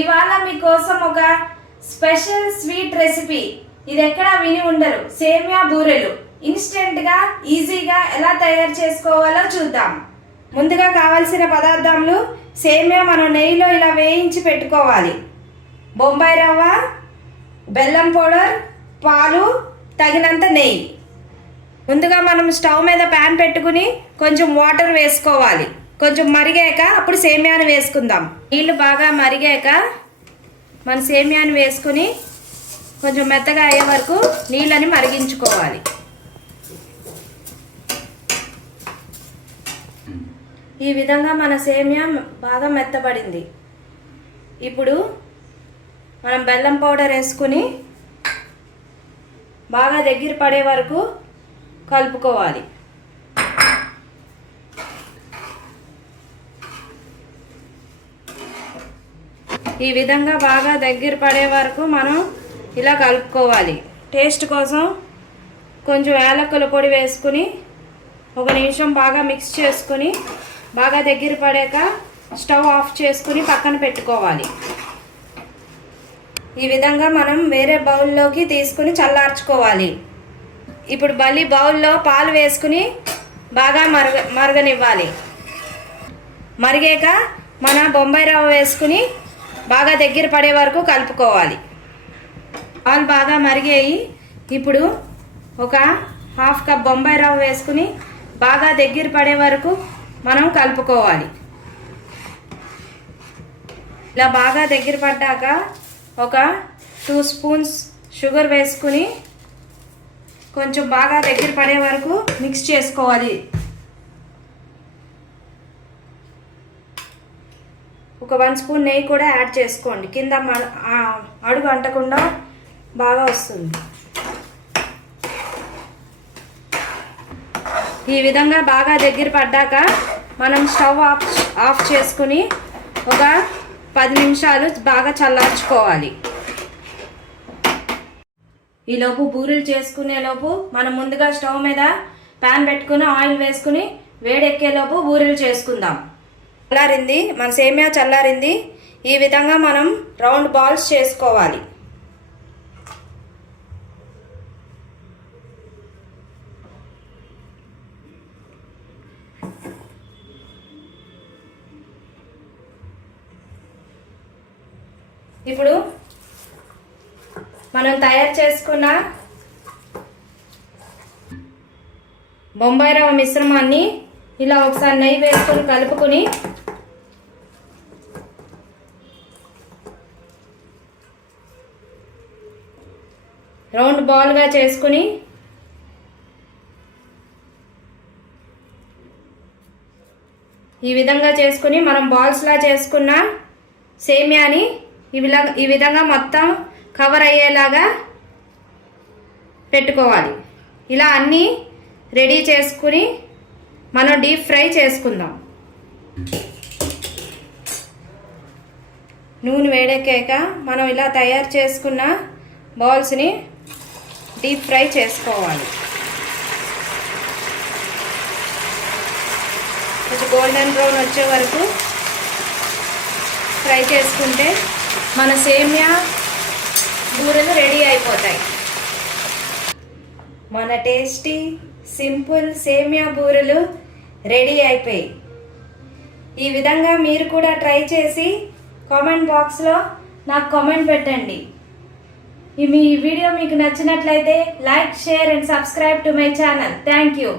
ఇవాళ మీకోసం ఒక స్పెషల్ స్వీట్ రెసిపీ. ఇది ఎక్కడా విని ఉండరు. సేమియా బూరెలు ఇన్స్టెంట్ గా ఈజీగా ఎలా తయారు చేసుకోవాలో చూద్దాం. ముందుగా కావాల్సిన పదార్థాలు: సేమియా మనం నెయ్యిలో ఇలా వేయించి పెట్టుకోవాలి, బొంబాయి రవ్వ, బెల్లం పౌడర్, పాలు, తగినంత నెయ్యి. ముందుగా మనం స్టవ్ మీద ప్యాన్ పెట్టుకుని కొంచెం వాటర్ వేసుకోవాలి. కొంచెం మరిగాక అప్పుడు సేమియాను వేసుకుందాం. నీళ్లు బాగా మరిగాక మన సేమియాను వేసుకుని కొంచెం మెత్తగా అయ్యే వరకు నీళ్ళని మరిగించుకోవాలి. ఈ విధంగా మన సేమియా బాగా మెత్తబడింది. ఇప్పుడు మనం బెల్లం పౌడర్ వేసుకుని బాగా దగ్గర పడే వరకు కలుపుకోవాలి. ఈ విధంగా బాగా దగ్గర పడే వరకు మనం ఇలా కలుపుకోవాలి. టేస్ట్ కోసం కొంచెం యాలకుల పొడి వేసుకుని 1 నిమిషం బాగా మిక్స్ చేసుకుని బాగా దగ్గర పడాక స్టవ్ ఆఫ్ చేసుకుని పక్కన పెట్టుకోవాలి. ఈ విధంగా మనం వేరే బౌల్లోకి తీసుకుని చల్లార్చుకోవాలి. ఇప్పుడు మళ్ళీ బౌల్లో పాలు వేసుకుని బాగా మరగనివ్వాలి. మరిగాక మన బొంబాయి రవ్వ వేసుకుని బాగా దగ్గర పడే వరకు కలుపుకోవాలి. పాలు బాగా మరిగాయి. ఇప్పుడు ఒక 1/2 కప్ బొంబాయి రవ్వ వేసుకుని బాగా దగ్గర పడే వరకు మనం కలుపుకోవాలి. ఇలా బాగా దగ్గర పడ్డాక ఒక 2 స్పూన్స్ షుగర్ వేసుకుని కొంచెం బాగా దగ్గర పడే వరకు మిక్స్ చేసుకోవాలి. ఒక 1 స్పూన్ నెయ్యి కూడా యాడ్ చేసుకోండి. కింద అడుగు అంటకుండా బాగా వస్తుంది. ఈ విధంగా బాగా దగ్గర పడ్డాక మనం స్టవ్ ఆఫ్ చేసుకుని ఒక 10 నిమిషాలు బాగా చల్లార్చుకోవాలి. ఈలోపు బూరెలు చేసుకునేలోపు మనం ముందుగా స్టవ్ మీద ప్యాన్ పెట్టుకుని ఆయిల్ వేసుకుని వేడెక్కేలోపు బూరెలు చేసుకుందాం. చల్లారింది, మన సేమియా చల్లారింది. ఈ విధంగా మనం రౌండ్ బాల్స్ చేసుకోవాలి. ఇప్పుడు మనం తయారు చేసుకున్న బొంబాయి రవ్వ మిశ్రమాన్ని ఇలా ఒకసారి నెయ్యి వేసుకొని కలుపుకొని రౌండ్ బాల్గా చేసుకుని ఈ విధంగా చేసుకుని మనం బాల్స్లా చేసుకున్న సేమియాని ఈ విధంగా మొత్తం కవర్ అయ్యేలాగా పెట్టుకోవాలి. ఇలా అన్నీ రెడీ చేసుకుని మనం డీప్ ఫ్రై చేసుకుందాం. నూనె వేడెక్కాక మనం ఇలా తయారు చేసుకున్న బాల్స్ని డీప్ ఫ్రై చేసుకోవాలి. కొంచెం గోల్డెన్ బ్రౌన్ వచ్చే వరకు ఫ్రై చేసుకుంటే మన సేమియా బూరెలు రెడీ అయిపోతాయి. మన టేస్టీ సింపుల్ సేమియా బూరెలు రెడీ అయిపోయి. ఈ విధంగా మీరు కూడా ట్రై చేసి కామెంట్ బాక్స్లో నాకు కామెంట్ పెట్టండి. ఈ వీడియో మీకు నచ్చినట్లయితే like, share and subscribe to my channel. Thank you.